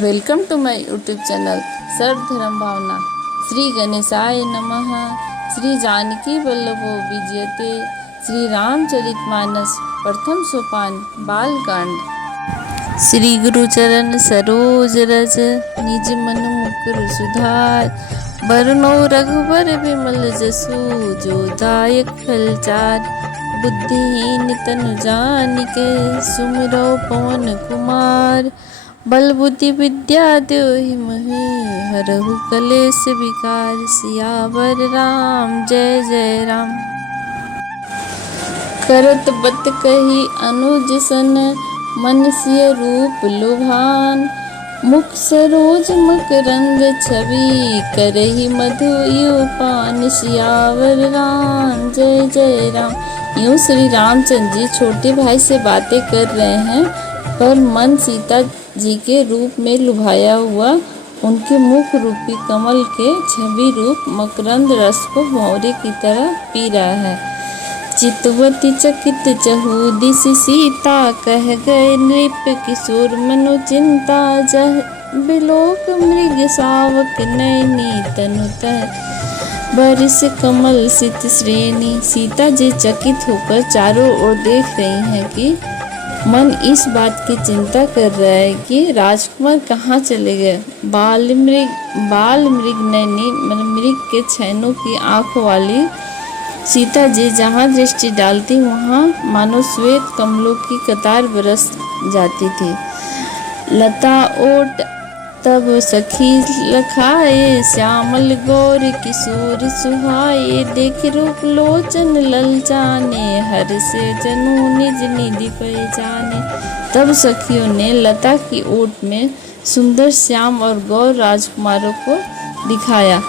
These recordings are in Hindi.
Welcome to my YouTube channel Sarvadharma Bhavna. Shri गणेशाय नमः। श्री जानकी वल्लभो विजयते। श्री रामचरितमानस प्रथम सोपान बालकांड। श्री गुरु चरण सरोज रज निज मन मुकुर सुधार। बरनौ रघुबर विमल जसु जो दायक फलचार। बुद्धिहीन तनु जानिके सुमिरौ पवन कुमार। बल बुद्धि विद्या देहि मोहि हरहु कलेश विकार। सियावर राम जय जय राम। करत बत कही अनुज सन मन सिय रूप लुभान। मुख सरोज मकरंद छवि करहि मधु पान। सियावर राम जय जय राम। यूं श्री रामचंद्र जी छोटे भाई से बातें कर रहे हैं, पर मन सीता जी के रूप में लुभाया हुआ उनके मुख रूपी कमल के छवि रूप मकरंद रस को भौरे की तरह पी रहा है। चितवती चकित चहु दिस सीता कह गए नृप किशोर मनु चिंता। जह बिलोक मृग शावक नैनी तनु तह बरिस कमल सित श्रेणी। सीता जी चकित होकर चारों ओर देख रही हैं कि मन इस बात की चिंता कर रहा है कि राजकुमार कहाँ चले गए। बाल मृग नैनी मृग के छैनों की आंखों वाली सीता जी जहाँ दृष्टि डालती वहाँ मानो श्वेत कमलों की कतार बरस जाती थी। लता ओट तब सखी लखाए श्यामल गौर किशोर सुहाए। देख रूप लोचन ललचाने हर से जनु निज निधि पहचाने। तब सखियों ने लता की ओट में सुंदर श्याम और गौर राजकुमारों को दिखाया,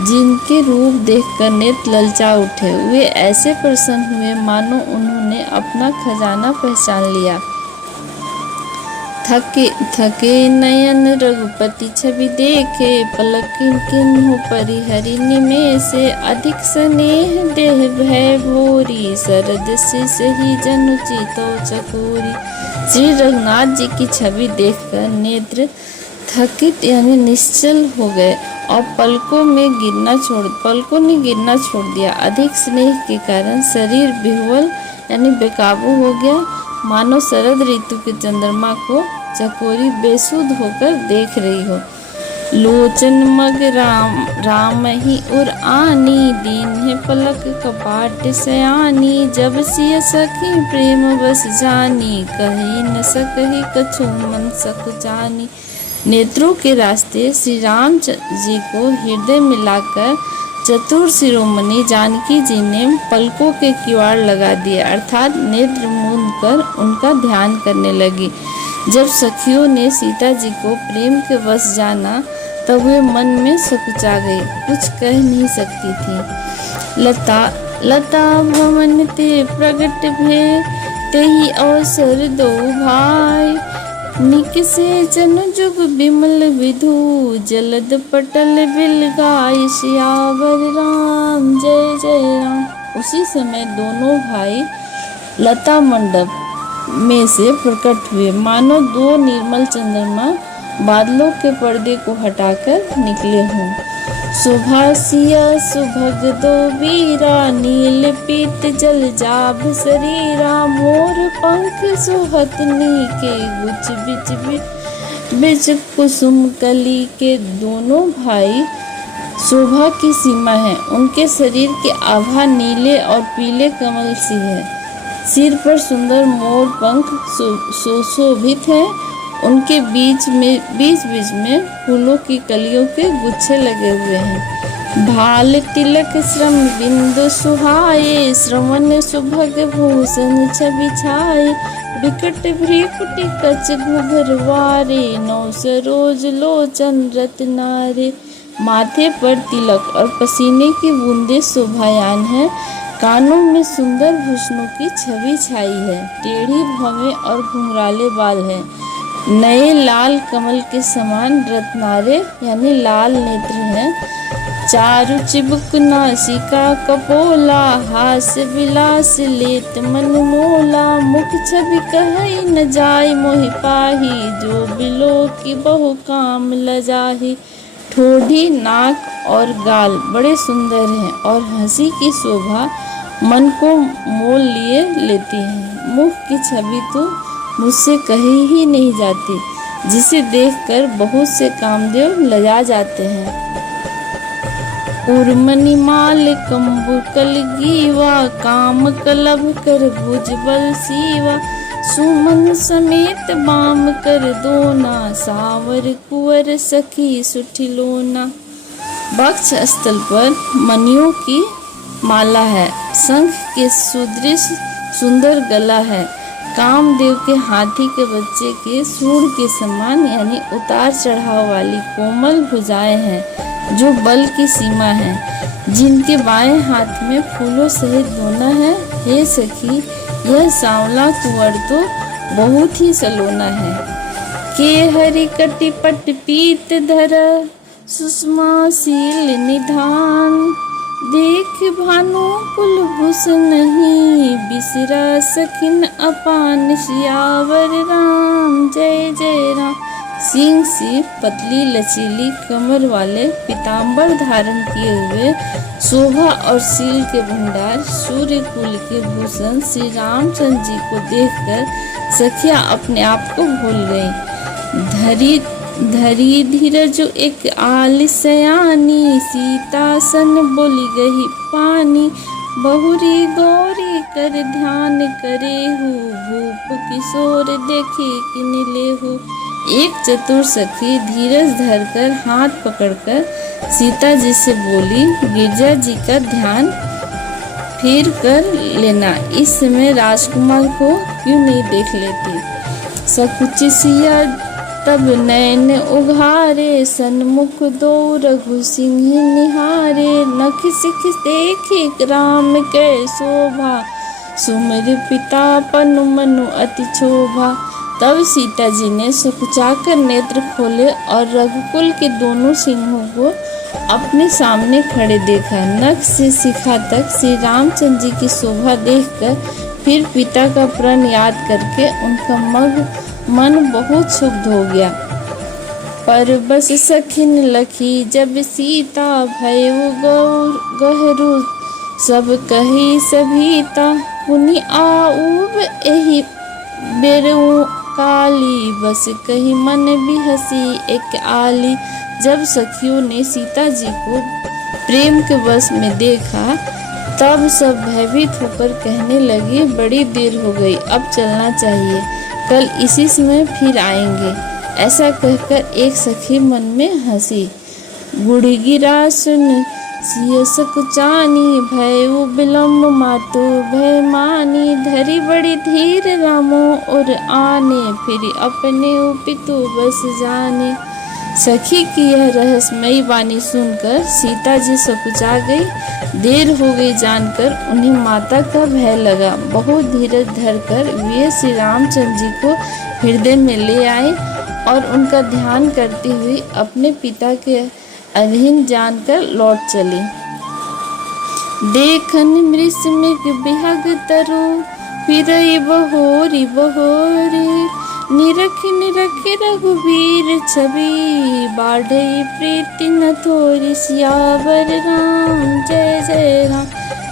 जिनके रूप देखकर नेत्र ललचा उठे। वे ऐसे प्रसन्न हुए मानो उन्होंने अपना खजाना पहचान लिया। थके नयन रघुपति छवि देखे पलक किन्हु परिहरि निमेषे। अधिक स्नेह देह भय भोरी सरद से सही जनु चितो चकोरी। श्री रघुनाथ जी की छवि देखकर नेत्र थकित यानी निश्चल हो गए और पलकों ने गिरना छोड़ दिया। अधिक स्नेह के कारण शरीर विह्वल यानी बेकाबू हो गया, मानो शरद ऋतु के चंद्रमा को चकोरी बेसुध होकर देख रही हो। लोचन मग राम ही उर आनी दीन है पलक कपाट सयानी। जब सिय सखी प्रेम बस जानी कही न सकही कछु मन सक जानी। नेत्रों के रास्ते श्री राम जी को हृदय मिलाकर चतुर शिरोमणि जानकी जी ने पलकों के किवाड़ लगा दिए, अर्थात नेत्र मूंद कर उनका ध्यान करने लगी। जब सखियों ने सीता जी को प्रेम के वश जाना तब वे मन में सकुचा गई, कुछ कह नहीं सकती थी। लता भवन ते प्रगट भे तेहि अवसर दो भाई। निकसे जनु जुग बिमल विधु जलद पटल बिल गाय। सियावर राम जय जय राम। उसी समय दोनों भाई लता मंडप में से प्रकट हुए, मानो दो निर्मल चंद्रमा बादलों के पर्दे को हटाकर निकले हों। सुभासिया सुभग दो वीरा नील पीत जल जाभ शरीरा। मोर पंख सुहत नीके गुच बिच कुसुम कली के। दोनों भाई शोभा की सीमा है, उनके शरीर की आभा नीले और पीले कमल सी है। सिर पर सुंदर मोर पंख सुशोभित है, उनके बीच में फूलों की कलियों के गुच्छे लगे हुए हैं। भाल तिलक श्रम बिंदु सुहाए श्रवण सुभग भूषण छवि छाए। विकट भ्रिकुटी कच घुघरवारे नौ सरोज लोचन रत्नारे। माथे पर तिलक और पसीने की बूंदे शोभायान है, कानों में सुंदर भूषणों की छवि छाई है। टेढ़ी भवें और घुंघराले बाल हैं। नए लाल कमल के समान रत्नारे यानी लाल नेत्र हैं। चारु चिबुक नासिका कपोला, हास विलास लेत मन मोला। मुख छवि कहई न जाय मोहि पाही, जो बिलो की बहु काम लजाही। ठोड़ी, नाक और गाल बड़े सुंदर हैं और हंसी की शोभा मन को मोल लिए लेती है। मुख की छवि तो मुझसे कही ही नहीं जाती, जिसे देखकर बहुत से कामदेव लजा जाते हैं। उर्मणि माल कंबु कलगीवा, काम कलभ कर भुज बल सीवा। सुमन समेत बाम कर दोना, सावर कुंवर सखी सुठिलोना। वक्ष स्थल पर मणियों की माला है, शंख के सुदृश सुंदर गला है। कामदेव के हाथी के बच्चे के सूंड के समान यानी उतार चढ़ाव वाली कोमल भुजाएं हैं, जो बल की सीमा है। जिनके बाएं हाथ में फूलों सहित दोना है। हे सखी, यह सांवला कुंवर तो बहुत ही सलोना है। के हरि कटि पट पीत धर, सुषमा शील निधान। देख भानु कुलभूष नहीं, बिसरा सखिन अपान। सियावर राम जय जय राम। सींग सी पतली लचीली कमर वाले पीताम्बर धारण किए हुए, शोभा और शील के भंडार, सूर्य कुल के भूषण श्री रामचंद्र जी को देखकर सखिया अपने आप को भूल गई। धरी धीरज एक आल सयानी, सीता सन बोली गही पानी। बहुरी गौरी कर ध्यान करे हूँ, भूप किशोर देखे किन लेहू। एक चतुर सखी धीरज धरकर हाथ पकड़कर सीता जी से बोली, गिरजा जी का ध्यान फिर कर लेना, इस समय राजकुमार को क्यों नहीं देख लेती। सकुच सिया तब नैन उघारे, सन्मुख दो रघु सिंह निहारे। नख सिख देखे राम के शोभा, सुमिर पिता पनु मनु अति क्षोभा। तब सीता जी ने सकुचाकर नेत्र खोले और रघुकुल के दोनों सिंहों को अपने सामने खड़े देखा। नख से शिखा तक श्री रामचंद्र जी की शोभा देखकर फिर पिता का प्रण याद करके उनका मन बहुत क्षुब्ध हो गया। पर बस सखिन लखी जब सीता, भयउ गहरू सब कही सभीता। पुनि आऊब एहि बेरऊ काली, बस कही मन बिहसी एक आली। जब सखियों ने सीता जी को प्रेम के वश में देखा, तब सब भयभीत होकर कहने लगे, बड़ी देर हो गई, अब चलना चाहिए, कल इसी समय फिर आएंगे। ऐसा कहकर एक सखी मन में हंसी। गुड़गिरा सुन सिय सकुचानी, भयउ विलम्ब मातु भय मानी। धरी बड़ी धीर रामो और आने, फिर अपने पितु बस जाने। सखी की यह रहस्यमयी वाणी सुनकर सीता जी सकुचा गई। देर हो गई जानकर उन्हें माता का भय लगा। बहुत धीरज धरकर वे श्री रामचंद्र जी को हृदय में ले आए और उनका ध्यान करती हुई अपने पिता के अधीन जानकर लौट चली। देखन मृषमिक बिहग तरु, फिरई बहोरी बहोरी। निरख निरख रघुवीर छवि, बाढ़ई प्रीति न थोरी। सियावर राम जय जय राम।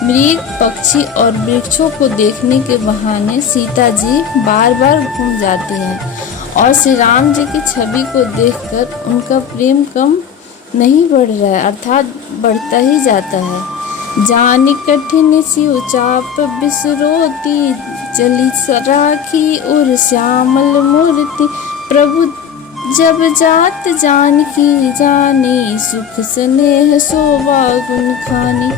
मृग, पक्षी और वृक्षों को देखने के बहाने सीता जी बार बार घूम जाती हैं और श्री राम जी की छवि को देखकर उनका प्रेम कम नहीं बढ़ रहा है, अर्थात बढ़ता ही जाता है। जानी कठिन सिउ चाप बिसरोती, चली सराखी उर श्यामल मूर्ति। प्रभु जब जात जानकी जानी, सुख स्नेह शोभा गुण खानी।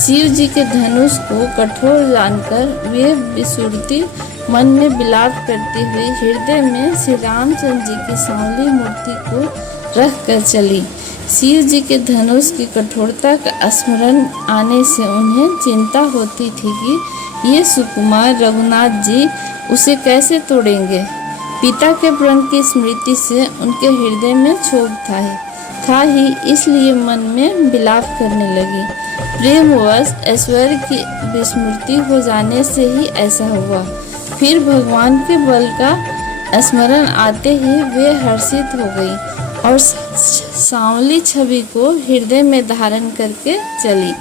शिव जी के धनुष को कठोर जानकर वे विसुरती मन में विलाप करते हुए हृदय में श्री रामचंद्र जी की सांवली मूर्ति को रख कर चली। शिव जी के धनुष की कठोरता का स्मरण आने से उन्हें चिंता होती थी कि ये सुकुमार रघुनाथ जी उसे कैसे तोड़ेंगे। पिता के प्रण की स्मृति से उनके हृदय में क्षोभ था ही, इसलिए मन में विलाप करने लगी। प्रेमवश ऐश्वर्य की विस्मृति हो जाने से ही ऐसा हुआ। फिर भगवान के बल का स्मरण आते ही वे हर्षित हो गई और सांवली छवि को हृदय में धारण करके चली।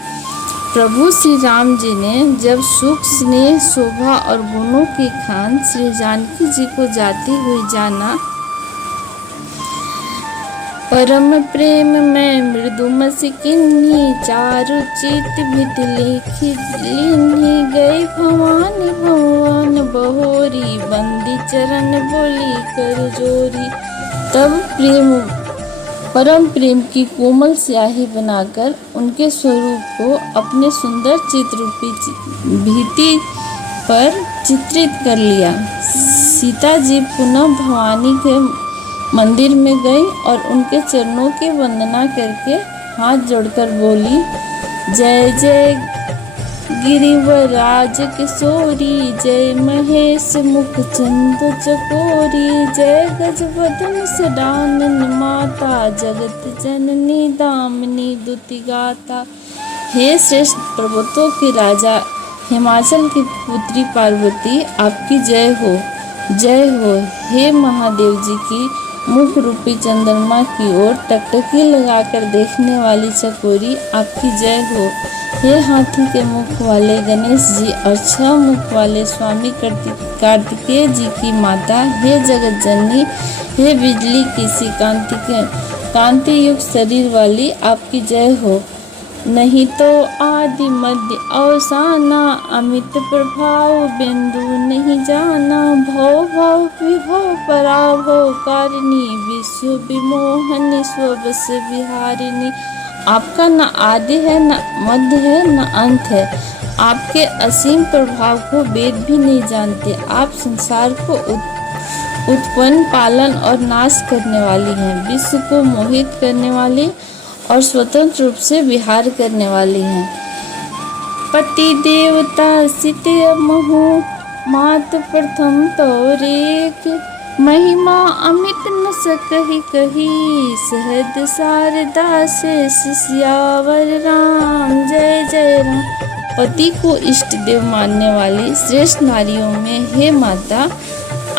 प्रभु श्री राम जी ने जब सुख, स्नेह, शोभा और गुणों की खान श्री जानकी जी को जाती हुई जाना, परम प्रेम में मृदु मसिकिन्ही चारु चित भित लिखी गई भवानी भगवान बहोरी बंदी चरण बोली कर जोरी। तब परम प्रेम की कोमल स्याही बनाकर उनके स्वरूप को अपने सुंदर चित्ररूपी भित्ति पर चित्रित कर लिया। सीता जी पुनः भवानी के मंदिर में गई और उनके चरणों की वंदना करके हाथ जोड़कर बोली, जय जय गिरिवराज किशोरी, जय महेश मुख चंद चकोरी, जय गजवदन सदानन माता, जगत जननी दामिनी दुति गाता। हे श्रेष्ठ पर्वतों के राजा, हिमाचल की पुत्री पार्वती, आपकी जय हो, जय हो। हे महादेव जी की मुख रूपी चंद्रमा की ओर टकटकी लगाकर देखने वाली चकोरी, आपकी जय हो। हे हाथी के मुख वाले गणेश जी और 6 मुख वाले स्वामी कार्तिकेय जी की माता, हे जगत जननी, हे बिजली की सी कांति युक्त शरीर वाली, आपकी जय हो। नहीं तो आदि मध्य अवसाना, अमित प्रभाव बिंदु नहीं जाना, भव भव विभव पराभव कारिणी, विश्व विमोहनी स्वबस विहारिणी। आपका न आदि है, न मध्य है, न अंत है। आपके असीम प्रभाव को वेद भी नहीं जानते। आप संसार को उत्पन्न, पालन और नाश करने वाली हैं, विश्व को मोहित करने वाली और स्वतंत्र रूप से विहार करने वाली हैं। पति देवता सित महु मात प्रथम तौरेक, महिमा अमित न सकहि कही, सहद शारदा शेष सियावर राम। जय जय राम। पति को इष्ट देव मानने वाली श्रेष्ठ नारियों में हे माता,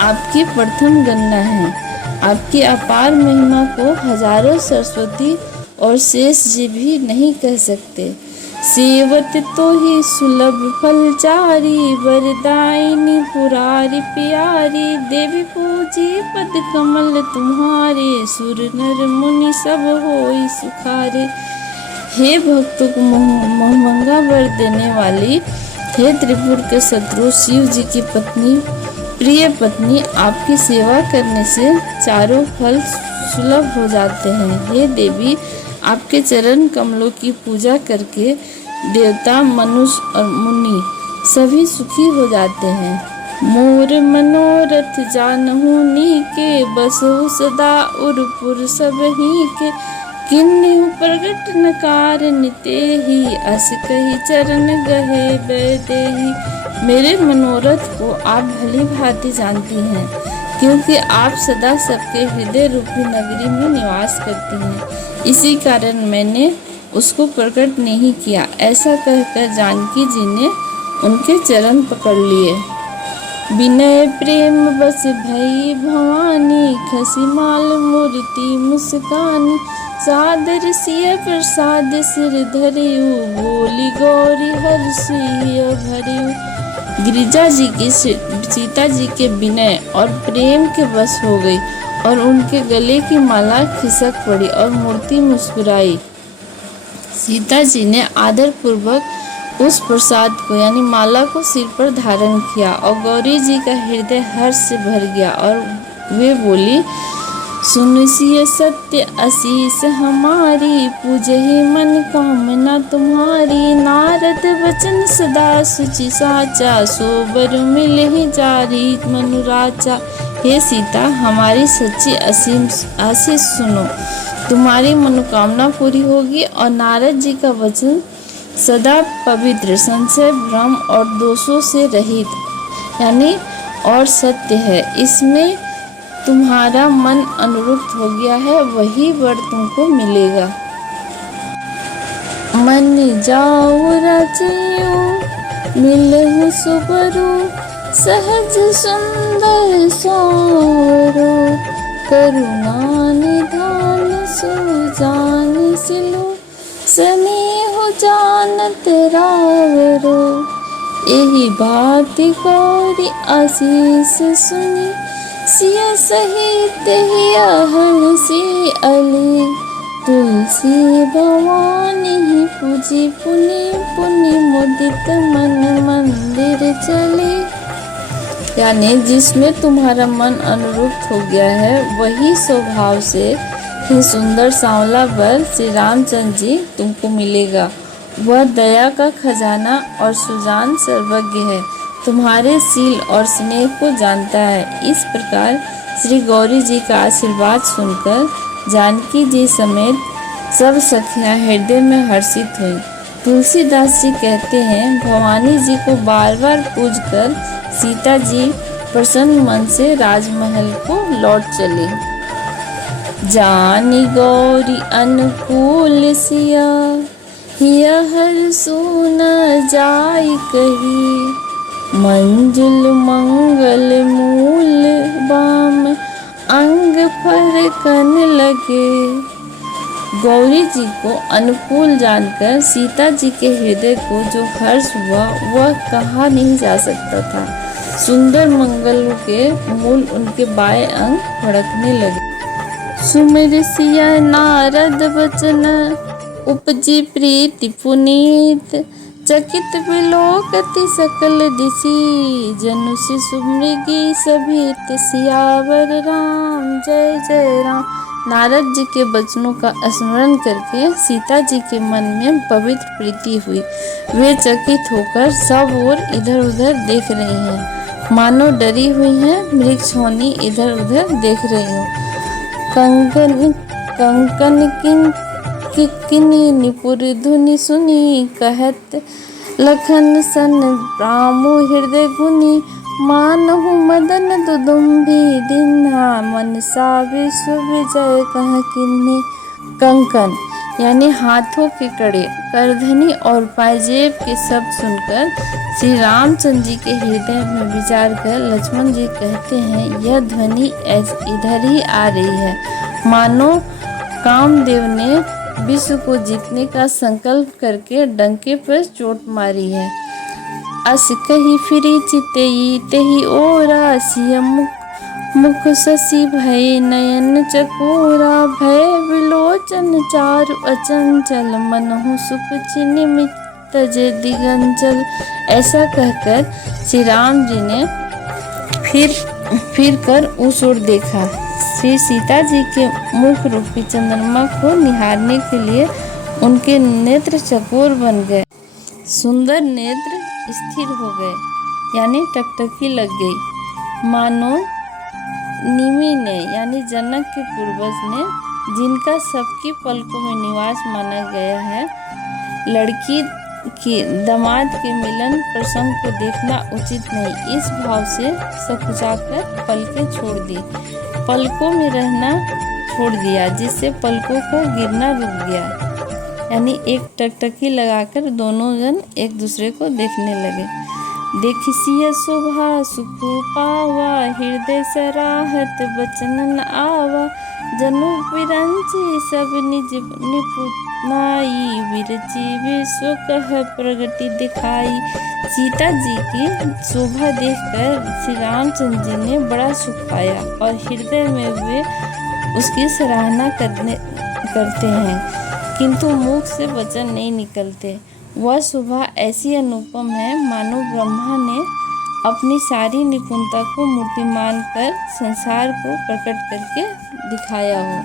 आपकी प्रथम गणना है। आपकी अपार महिमा को हजारों सरस्वती और शेष जी भी नहीं कह सकते। सेवत तो ही सुलभ फलचारी, वरदायिनी पुरारी प्यारी, देवी पूजी पद कमल तुम्हारे, सुर नर मुनि सब होई सुखारे। हे भक्तों को मोहमंगा वर देने वाली, हे त्रिपुर के शत्रु शिव जी की पत्नी, प्रिय पत्नी, आपकी सेवा करने से चारों फल सुलभ हो जाते हैं। हे देवी, आपके चरण कमलों की पूजा करके देवता, मनुष्य और मुनि सभी सुखी हो जाते हैं। मोर मनोरथ जानहु नीके, बसहु सदा उरपुर सब ही के, किन्हु प्रगट न कारण तेहि, अस कहि चरण गहे बैदेहि। मेरे मनोरथ को आप भली भांति जानती हैं, क्योंकि आप सदा सबके हृदय रूपी नगरी में निवास करती हैं। इसी कारण मैंने उसको प्रकट नहीं किया। ऐसा कहकर जानकी जी ने उनके चरण पकड़ लिए। विनय प्रेम बस भई भवानी, खसी माल मूर्ति मुस्कानी, सादर सिय प्रसाद सिर धरियु, बोली गौरी हर्षिय भरियु। गिरिजा जी की सीता जी के विनय और प्रेम के बस हो गई और उनके गले की माला खिसक पड़ी और मूर्ति मुस्कुराई। सीता जी ने आदर पूर्वक उस प्रसाद को यानी माला को सिर पर धारण किया और गौरी जी का हृदय हर्ष से भर गया और वे बोली, सुनिए सत्य आशीष हमारी, पूजहि मन कामना तुम्हारी, नारद वचन सदा सुचि साचा, सोबर मिलहि जारी मनुराचा। हे सीता, हमारी सच्ची असीम आशीष सुनो, तुम्हारी मनोकामना पूरी होगी और नारद जी का वचन सदा पवित्र, संशय, भ्रम और दोषों से रहित यानी और सत्य है। इसमें तुम्हारा मन अनुरुक्त हो गया है वही वर तुमको मिलेगा। मन जाओ राजियो मिलहु सुबरो, सहज सुंदर सोरो, करुणा निधान सुजान सिलो, स्नेह जानत रावरो। यही बात गौरी आशीष सुनी, सिया सहित हिया हंसी अली, तुलसी भवानी पूजी पुनि पुनि मुदित मन मंदिर चले। यानी जिसमें तुम्हारा मन अनुरुक्त हो गया है वही स्वभाव से ही सुंदर सांवला वर श्री रामचंद्र जी तुमको मिलेगा। वह दया का खजाना और सुजान सर्वज्ञ है, तुम्हारे सील और स्नेह को जानता है। इस प्रकार श्री गौरी जी का आशीर्वाद सुनकर जानकी जी समेत सब सखियां हृदय में हर्षित हुई। तुलसीदास जी कहते हैं, भवानी जी को बार बार पूजकर सीता जी प्रसन्न मन से राजमहल को लौट चली। जानी गौरी अनुकूल सिया, हिया हर सुना जाय कही, मंजुल मंगल मूल बाम, अंग फरकन लगे। गौरी जी को अनुकूल जानकर सीता जी के हृदय को जो हर्ष हुआ वह कहा नहीं जा सकता था। सुंदर मंगलों के मूल उनके बाएं अंग फड़कने लगे। सुमिर सिया नारद वचन, उपजी प्रीति पुनीत, चकित विलोकति सकल दिशि, जनुषि सुमृगी सभित, सियावर राम जय जय राम। नारद जी के वचनों का स्मरण करके सीता जी के मन में पवित्र प्रीति हुई। वे चकित होकर सब ओर इधर उधर देख रही हैं, मानो डरी हुई हैं, मृगछौनी इधर उधर देख रही हो। कंकन कंकन किन्नी निपुर धुनि सुनी, कहत लखन सन रामु हृदय गुनी, मानहु मदन दुदुम्भी दिन्हा, मनसा विश्व विजय कह किन्नी। कंकन यानी हाथों के कड़े, करधनी और पायजेब के शब्द सुनकर श्री रामचंद्र जी के हृदय में विचार कर लक्ष्मण जी कहते हैं, यह ध्वनि इधर ही आ रही है, मानो कामदेव ने विश्व को जीतने का संकल्प करके डंके पर चोट मारी है। अस कही फिरी चितेई तेहि ओरा, सिय मुख शशि भय नयन चकोरा, भय विलोचन चारु अचंचल, मनहु सुख चिन्मित तजे दिगंचल। ऐसा कहकर श्री राम जी ने फिर कर उस ओर देखा। श्री सीता जी के मुख रूपी चंद्रमा को निहारने के लिए उनके नेत्र चकोर बन गए, सुंदर नेत्र स्थिर हो गए यानी टकटकी लग गई। मानो निमि ने यानी जनक के पूर्वज ने, जिनका सबकी पलकों में निवास माना गया है, लड़की की दामाद के मिलन प्रसंग को देखना उचित नहीं, इस भाव से सकुचाकर पलकें छोड़ दी, पलकों में रहना छोड़ दिया, जिससे पलकों का गिरना रुक गया। यानी एक टकटकी लगाकर दोनों जन एक दूसरे को देखने लगे। देखिसिय शोभा सुख पावा, हृदय सराहत बचन आवा, जनु विरंची सब निज निपुनाई, विरची विश्व कह प्रगति दिखाई। सीता जी की शोभा देखकर श्री रामचंद्र जी ने बड़ा सुख पाया और हृदय में वे उसकी सराहना करते हैं, किंतु मुख से वचन नहीं निकलते। वह शोभा ऐसी अनुपम है मानो ब्रह्मा ने अपनी सारी निपुणता को मूर्तिमान कर संसार को प्रकट करके दिखाया हो।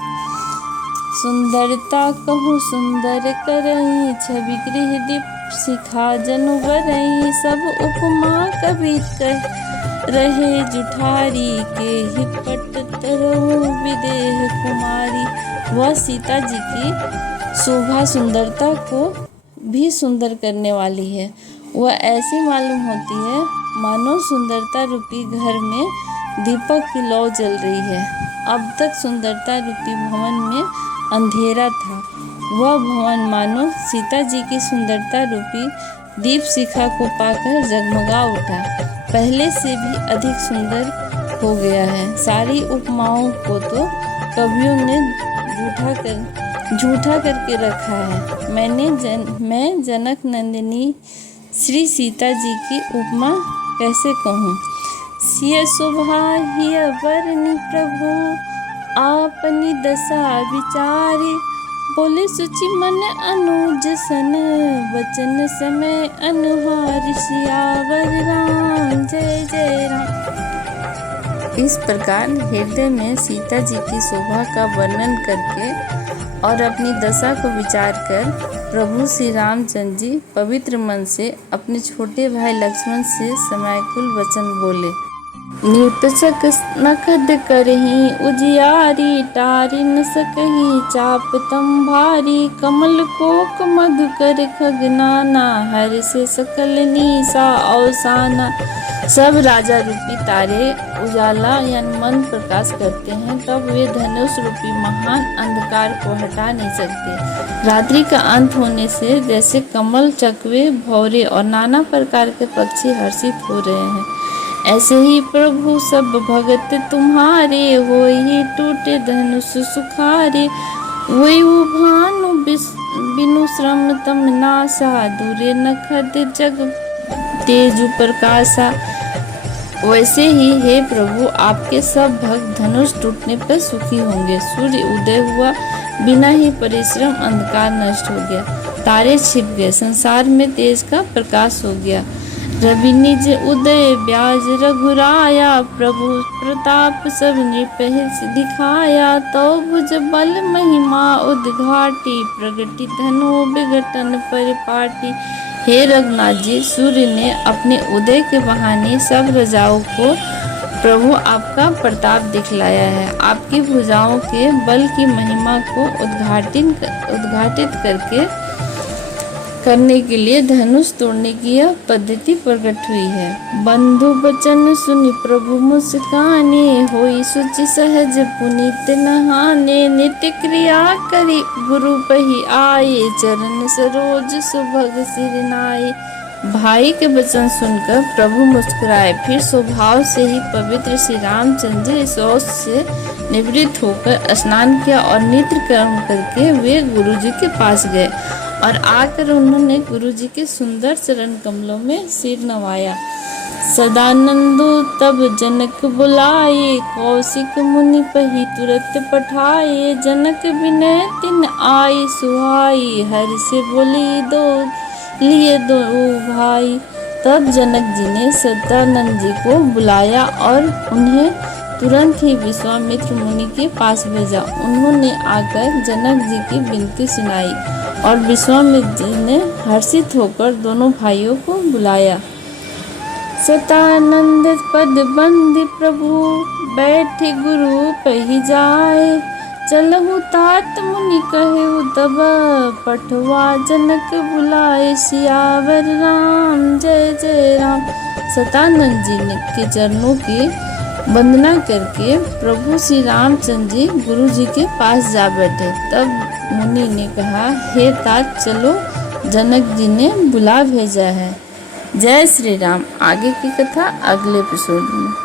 सुंदरता कहूँ सुंदर करई, छवि गृह दीप शिखा जनु बरई, सब उपमा कवि कह रहे जुठारी, के ही पट तरहु विदेह कुमारी। वह सीता जी की शोभा सुंदरता को भी सुंदर करने वाली है। वह ऐसी मालूम होती है मानो सुंदरता रूपी घर में दीपक की लौ जल रही है। अब तक सुंदरता रूपी भवन में अंधेरा था। वह भवन मानो सीता जी की सुंदरता रूपी दीप शिखा को पाकर जगमगा उठा, पहले से भी अधिक सुंदर हो गया है। सारी उपमाओं को तो कवियों ने झूठा करके रखा है। मैं जनक नंदिनी श्री सीता जी की उपमा कैसे कहूँ। सिय शोभा हिय बरनी प्रभु, आपनी दशा विचारे। बोले सुचि मन अनुज सन, वचन समय अनुहार। सियावर राम जय जय राम। इस प्रकार हृदय में सीता जी की शोभा का वर्णन करके और अपनी दशा को विचार कर प्रभु श्री रामचंद्र जी पवित्र मन से अपने छोटे भाई लक्ष्मण से समयकुल वचन बोले। निपचक नखद करही उजियारी, टारि न सकही चाप तम भारी। कमल कोक मधुकर खगनाना, हर से सकल नीसा अवसाना। सब राजा रूपी तारे उजाला यानी मन प्रकाश करते हैं, तब वे धनुष रूपी महान अंधकार को हटा नहीं सकते। रात्रि का अंत होने से जैसे कमल, चकवे, भौरे और नाना प्रकार के पक्षी हर्षित हो रहे हैं, ऐसे ही प्रभु सब भगत तुम्हारे, होई टूटे धनुष सुखारे। वही भानु बिनु श्रम तम नासा, दूरे नखद जग तेजु प्रकाशा। वैसे ही हे प्रभु आपके सब भक्त धनुष टूटने पर सुखी होंगे। सूर्य उदय हुआ, बिना ही परिश्रम अंधकार नष्ट हो गया, तारे छिप गए, संसार में तेज का प्रकाश हो गया। रवि निज उदय ब्याज रघुराया, प्रभु प्रताप सब नृपहिस दिखाया। तो भुज बल महिमा उद्घाटी, प्रगति धनु विघटन परिपाटी। हे रघुनाथ जी, सूर्य ने अपने उदय के बहाने सब राजाओं को प्रभु आपका प्रताप दिखलाया है। आपकी भुजाओं के बल की महिमा को उद्घाटित करने के लिए धनुष तोड़ने की यह पद्धति प्रकट हुई है। बंधु बचन सुनि प्रभु मुस्काने, होई सुचि सहज पुनीत नहाने। नित्य क्रिया करी गुरु पही आए, चरण सरोज सुभग सिर नाए। भाई के वचन सुनकर प्रभु मुस्कुराए, फिर स्वभाव से ही पवित्र श्री रामचंद्र जी शौच से निवृत्त होकर स्नान किया और नित्य कर्म करके वे गुरु जी के पास गए और आकर उन्होंने गुरु जी के सुंदर चरण कमलों में सिर नवाया। सदानंदो तब जनक बुलाए, कौशिक मुनि पही तुरत पठाए। जनक विनय तिन आई सुहाई, हर से बोली दो लिए दो भाई। तब जनक जी ने सदानंद जी को बुलाया और उन्हें तुरंत ही विश्वामित्र मुनि के पास भेजा। उन्होंने आकर जनक जी की विनती सुनाई और विश्वामित्र जी ने हर्षित होकर दोनों भाइयों को बुलाया। सतानंद पद बंद प्रभु, बैठे गुरु पही जाए। चलहु तात मुनि कहु तब, पठवा जनक बुलाए। सियावर राम जय जय राम। सतानंद जी ने के चरणों की वंदना करके प्रभु श्री रामचंद्र जी गुरु जी के पास जा बैठे। तब मुनि ने कहा, हे तात चलो, जनक जी ने बुला भेजा है। जय श्री राम। आगे की कथा अगले एपिसोड में।